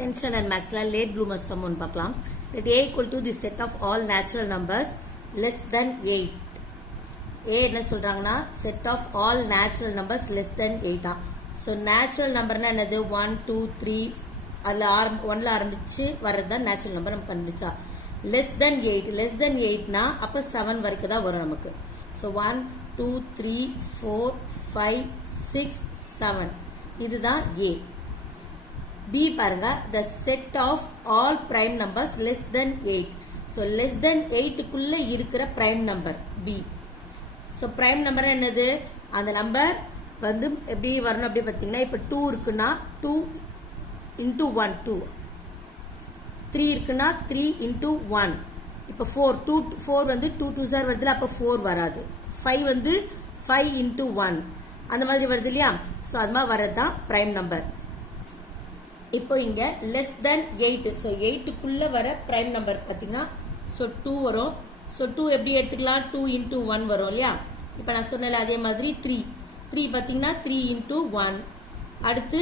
10th standard maths late bloomers sum ஒன்னு பார்க்கலாம். Let a equal to the set of all natural numbers less than 8. A என்ன சொல்றாங்கன்னா set of all natural numbers less than 8 So natural numberனா என்னது 1 2 3 அதுல 1ல ஆரம்பிச்சு வரதுதான் natural number நம்ம கண்டுபிடிச்சா. less than 8 னா அப்ப 7 வரைக்கும் தான் வரும் நமக்கு. So 1 2 3 4 5 6 7 இதுதான் A. B பாருங்க the set of all prime numbers less than 8. So less than 8 குள்ள இருக்கிற prime number B. So prime number என்னது அந்த நம்பர் வந்து எப்படி வரணும் அப்படி பாத்தீங்கன்னா இப்ப 2 இருக்குன்னா 2 into 1 2 3 இருக்குன்னா 3 into 1 இப்ப 4 வந்து 2 2 சார் வருதுல அப்ப 4 வராது 5 வந்து 5 into 1 அந்த மாதிரி வருது இல்லையா சோ அது மாதிரி வரதுதான் prime number இப்போ இங்க less than 8 so 8 குள்ள வர prime number பாத்தீங்கன்னா so 2 வரும் so 2 எப்படி எடுத்துக்கலாம் 2 into 1 வரும் இல்லையா இப்போ நான் சொன்னல அதே மாதிரி 3 பாத்தீங்கன்னா 3 into 1 அடுத்து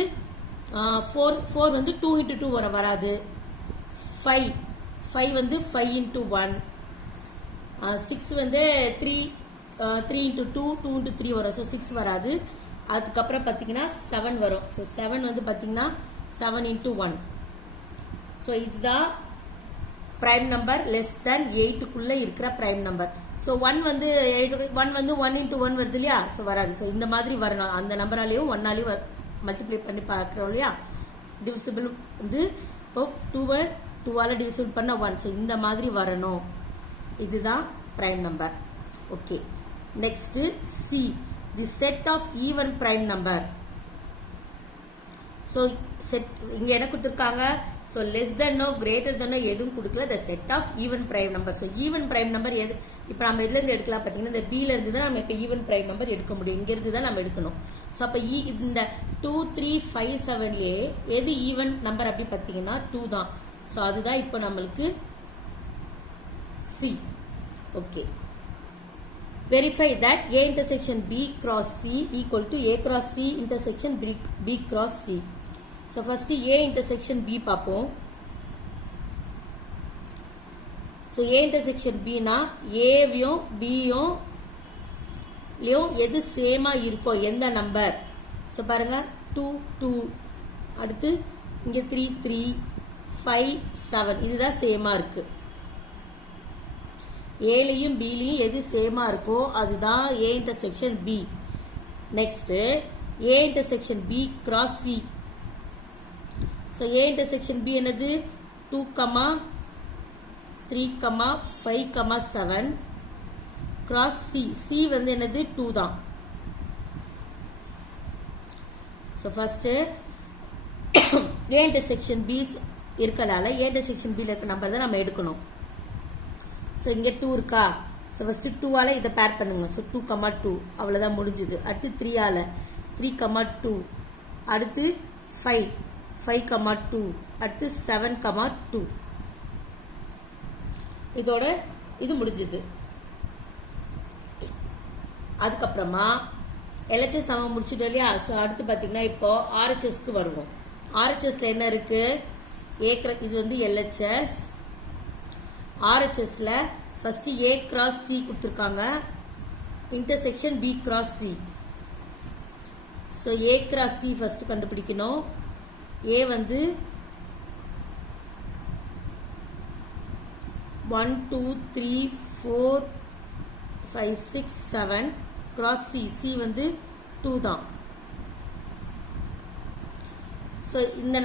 4 வந்து 2 into 2 வராது 5 வந்து 5 into 1 6 வந்து 3 into 2 2 into 3 வரும் so 6 வராது அதுக்கப்புறம் பாத்தீங்கன்னா 7 வரும் so 7 வந்து பாத்தீங்கன்னா 7 into 1 so இதுதான் prime number less than 8 குள்ள இருக்கிற prime number so 1 வந்து 1 into 1 வருது இல்லையா so வராது so இந்த மாதிரி வரணும் அந்த நம்பராலயும் 1 ஆலயும் மல்டிப்ளை பண்ணி பார்க்கறோம் இல்லையா divisible வந்து இப்போ 2 ஆல divisible பண்ணா 1 so இந்த மாதிரி வரணும் இதுதான் prime number okay next C the set of even prime number so set இங்க என்ன கொடுத்திருக்காங்க so less than no greater than no எதுவும் கொடுக்கல the set of even prime number so even prime number எது இப்போ நம்ம எதுல இருந்து எடுக்கலாம் பாத்தீங்கன்னா இந்த B ல இருந்து தான் நம்ம இப்ப even prime number எடுக்க முடியும் இங்க இருந்து தான் நம்ம எடுக்கணும் சோ அப்ப இந்த 2 3 5 7 ல எது even number அப்படி பாத்தீங்கன்னா 2 தான் சோ அதுதான் இப்போ நமக்கு C okay verify that A intersection B cross C equal to A cross C intersection B cross C so first A intersection B பாப்போம் so A intersection B னா A யும் B யும் எது சேமா இருக்கோ எந்த நம்பர் so பாருங்க 2 2 அடுத்து இங்க 3 3 5 7 இதுதான் சேமா இருக்கு A லயும் B லயும் எது சேமா இருக்கோ அதுதான் A intersection B next A intersection B cross C so A intersection B என்னது 2 3 5 7 cross C வந்து என்னது 2 தான் so first A intersection B இருக்கனால A intersection B ல இருக்க நம்பர் தான் நம்ம எடுக்கணும் so இங்க 2 இருக்கா so first 2 ஆல இத பேர் பண்ணுங்க so 2 2 அவ்வளவுதான் முடிஞ்சது அடுத்து 3 ஆல 3 2 அடுத்து 5 2 அடுத்து 7 2 இதோட இது முடிஞ்சது அதுக்கு அப்புறமா LHS நாம முடிச்சிட்டோம் இல்லையா சோ அடுத்து பாத்தீங்கன்னா இப்போ RHS க்கு வருவோம் RHS ல என்ன இருக்கு இது வந்து LHS RHS ல first A cross C கொடுத்திருக்காங்க intersection B cross C so A cross C first கண்டுபிடிக்கணும் A வந்து 1 2 3 4 5 6 7 cross C வந்து 2 தான் so இந்த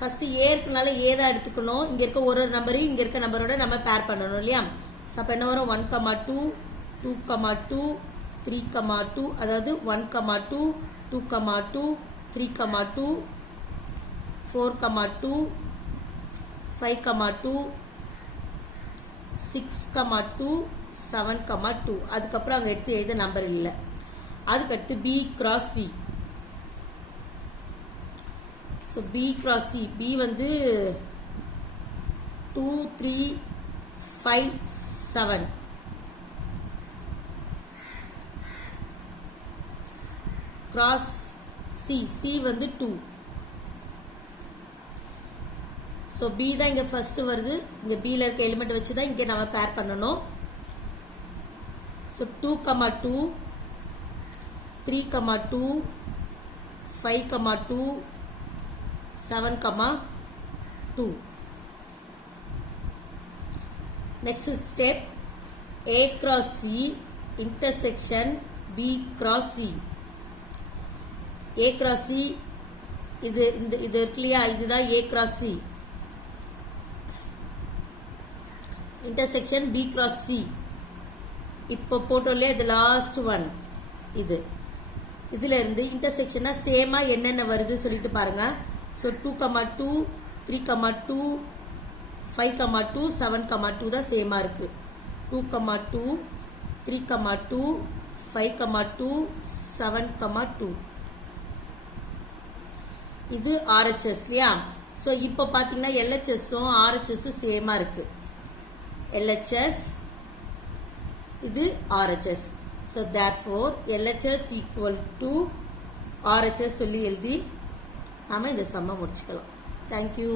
first A இருக்கனால A தான் எடுத்துக்கணும் இங்க இருக்க ஒரு நம்பரை இங்க இருக்க நம்பரோட நம்ம பேர் பண்ணனும் இல்லையா சோ அப்ப என்ன வரும் 1 2 2 2 3 2 அதாவது 1 2 2 2 3 2 4 2 5 2 6 2 7 2 அதுக்கு அப்புறம் அங்க எடுத்து எழுத நம்பர் இல்ல அதுக்கு அடுத்து B cross C so B cross C B வந்து 2 3 5 7 cross C வந்து 2 ஸோ பி தான் இங்கே ஃபர்ஸ்ட் வருது. இங்கே பியில் இருக்க எலிமெண்ட் வச்சு தான் இங்கே நம்ம பேர் பண்ணணும். So 2, 2, 3, 2, 5, 2, 7, 2. Next step, A cross C intersection B cross C. A cross C இது இருக்கு இல்லையா, இதுதான் A cross C. intersection B cross C. இப்போ போட்டோம் இல்லையா, இது லாஸ்ட் ஒன். இதுல இருந்து இன்டர்செக்ஷனா சேமா என்னென்ன வருது சொல்லிட்டு பாருங்க. ஸோ 2, 2, 3, 2, 5, 2, 7, 2 தான் சேமா இருக்கு. 2, 2, 3, 2, 5, 2, 7, 2. இது RHS இல்லையா. ஸோ இப்போ பார்த்தீங்கன்னா LHSம் RHSம் சேமா இருக்கு. LHS இது RHS. So therefore LHS equal to RHS சொல்லி எழுதி நாம இந்த சம்ம முடிச்சுக்கலாம். Thank you.